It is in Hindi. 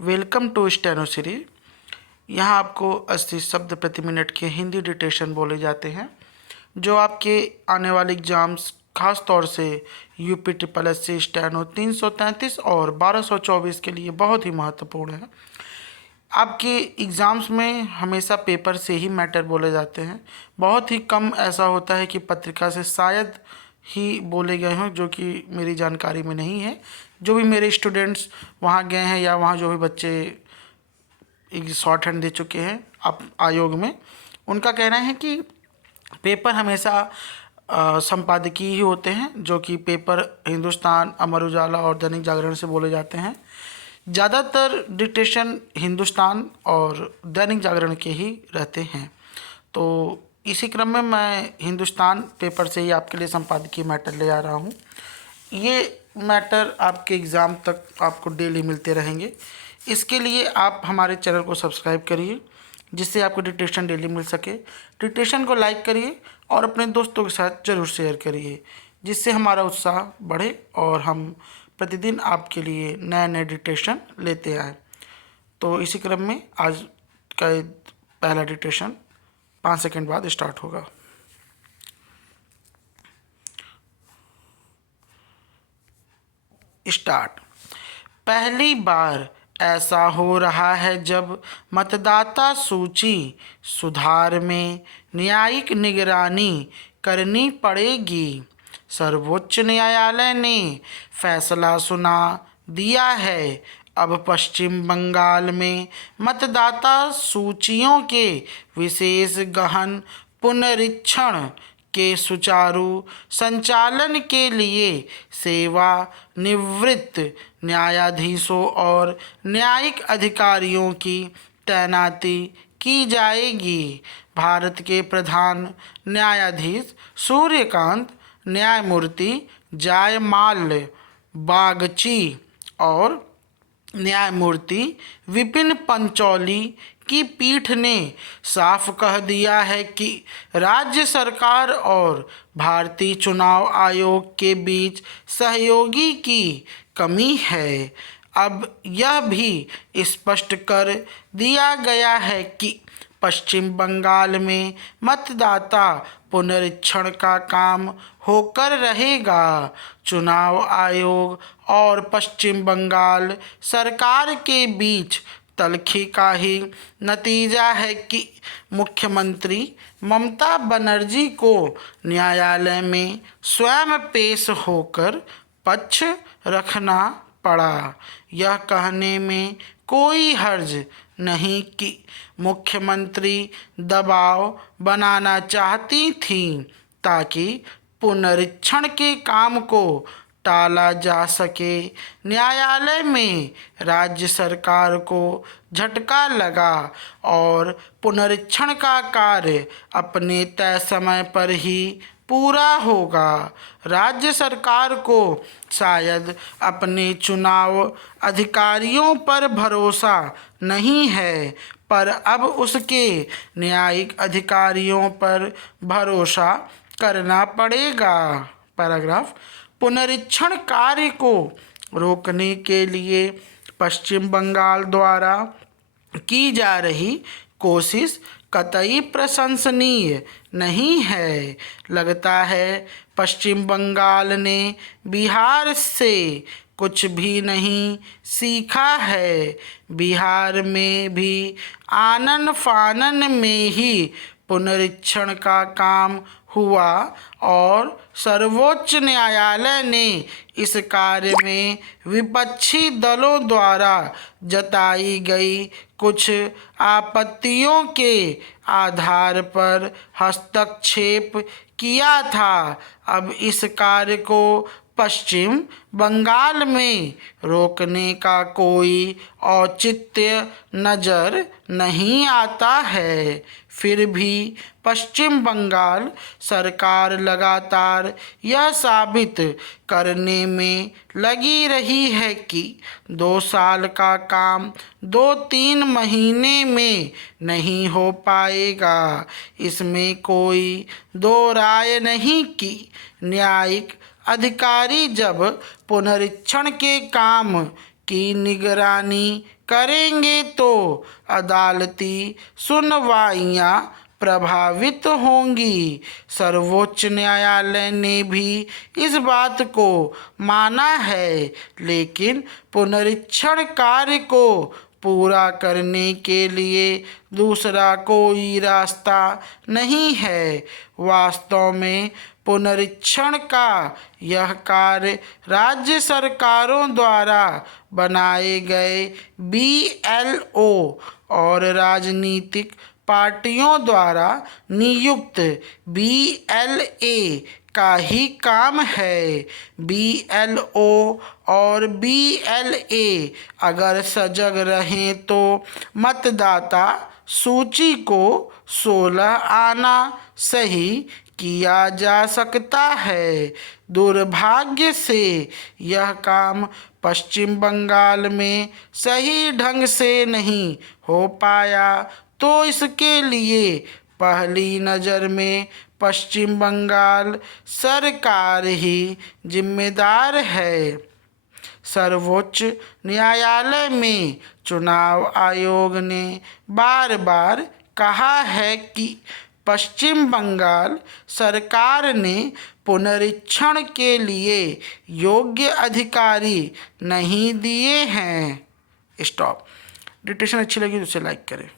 Welcome to steno series. यहाँ आपको 80 शब्द प्रति मिनट के हिंदी डिक्टेशन बोले जाते हैं, जो आपके आने वाले एग्ज़ाम्स खास तौर से UP triple S C steno 333 और 1224 के लिए बहुत ही महत्वपूर्ण है। आपके एग्ज़ाम्स में हमेशा पेपर से ही मैटर बोले जाते हैं। बहुत ही कम ऐसा होता है कि पत्रिका से शायद ही बोले गए हों, जो कि मेरी जानकारी में नहीं है। जो भी मेरे स्टूडेंट्स वहाँ गए हैं या वहाँ जो भी बच्चे एक शॉर्ट हैंड दे चुके हैं आप आयोग में, उनका कहना है कि पेपर हमेशा संपादकीय ही होते हैं, जो कि पेपर हिंदुस्तान, अमर उजाला और दैनिक जागरण से बोले जाते हैं। ज़्यादातर डिक्टेशन हिंदुस्तान और दैनिक जागरण के ही रहते हैं। तो इसी क्रम में मैं हिंदुस्तान पेपर से ही आपके लिए संपादकीय मैटर ले आ रहा हूँ। ये मैटर आपके एग्ज़ाम तक आपको डेली मिलते रहेंगे। इसके लिए आप हमारे चैनल को सब्सक्राइब करिए, जिससे आपको डिक्टेशन डेली मिल सके। डिक्टेशन को लाइक करिए और अपने दोस्तों के साथ ज़रूर शेयर करिए, जिससे हमारा उत्साह बढ़े और हम प्रतिदिन आपके लिए नए नए डिक्टेशन लेते आएँ। तो इसी क्रम में आज का पहला डिक्टेशन 5 सेकंड बाद स्टार्ट होगा। स्टार्ट। पहली बार ऐसा हो रहा है जब मतदाता सूची सुधार में न्यायिक निगरानी करनी पड़ेगी। सर्वोच्च न्यायालय ने फैसला सुना दिया है। अब पश्चिम बंगाल में मतदाता सूचियों के विशेष गहन पुनरीक्षण के सुचारू संचालन के लिए सेवानिवृत्त न्यायाधीशों और न्यायिक अधिकारियों की तैनाती की जाएगी। भारत के प्रधान न्यायाधीश सूर्यकांत, न्यायमूर्ति जयमाल्य बागची और न्यायमूर्ति विपिन पंचौली की पीठ ने साफ कह दिया है कि राज्य सरकार और भारतीय चुनाव आयोग के बीच सहयोगी की कमी है। अब यह भी स्पष्ट कर दिया गया है कि पश्चिम बंगाल में मतदाता पुनरीक्षण का काम होकर रहेगा। चुनाव आयोग और पश्चिम बंगाल सरकार के बीच तल्खी का ही नतीजा है कि मुख्यमंत्री ममता बनर्जी को न्यायालय में स्वयं पेश होकर पक्ष रखना पड़ा। यह कहने में कोई हर्ज नहीं कि मुख्यमंत्री दबाव बनाना चाहती थीं ताकि पुनरीक्षण के काम को टाला जा सके। न्यायालय में राज्य सरकार को झटका लगा और पुनरीक्षण का कार्य अपने तय समय पर ही पूरा होगा। राज्य सरकार को शायद अपने चुनाव अधिकारियों पर भरोसा नहीं है, पर अब उसके न्यायिक अधिकारियों पर भरोसा करना पड़ेगा। पैराग्राफ। पुनरीक्षण कार्य को रोकने के लिए पश्चिम बंगाल द्वारा की जा रही कोशिश कतई प्रशंसनीय नहीं है। लगता है पश्चिम बंगाल ने बिहार से कुछ भी नहीं सीखा है। बिहार में भी आनन फानन में ही पुनरीक्षण का काम हुआ और सर्वोच्च न्यायालय ने इस कार्य में विपक्षी दलों द्वारा जताई गई कुछ आपत्तियों के आधार पर हस्तक्षेप किया था। अब इस कार्य को पश्चिम बंगाल में रोकने का कोई औचित्य नज़र नहीं आता है। फिर भी पश्चिम बंगाल सरकार लगातार यह साबित करने में लगी रही है कि 2 साल का काम 2-3 महीने में नहीं हो पाएगा। इसमें कोई दो राय नहीं कि न्यायिक अधिकारी जब पुनरीक्षण के काम की निगरानी करेंगे तो अदालती सुनवाइयाँ प्रभावित होंगी। सर्वोच्च न्यायालय ने भी इस बात को माना है, लेकिन पुनरीक्षण कार्य को पूरा करने के लिए दूसरा कोई रास्ता नहीं है। वास्तव में पुनरीक्षण का यह कार्य राज्य सरकारों द्वारा बनाए गए BLO और राजनीतिक पार्टियों द्वारा नियुक्त BLA का ही काम है। BLO और BLA अगर सजग रहें तो मतदाता सूची को 16 आना सही किया जा सकता है। दुर्भाग्य से यह काम पश्चिम बंगाल में सही ढंग से नहीं हो पाया, तो इसके लिए पहली नज़र में पश्चिम बंगाल सरकार ही जिम्मेदार है। सर्वोच्च न्यायालय में चुनाव आयोग ने बार बार कहा है कि पश्चिम बंगाल सरकार ने पुनरीक्षण के लिए योग्य अधिकारी नहीं दिए हैं। स्टॉप। डिटेक्शन अच्छी लगी तो उसे लाइक करें।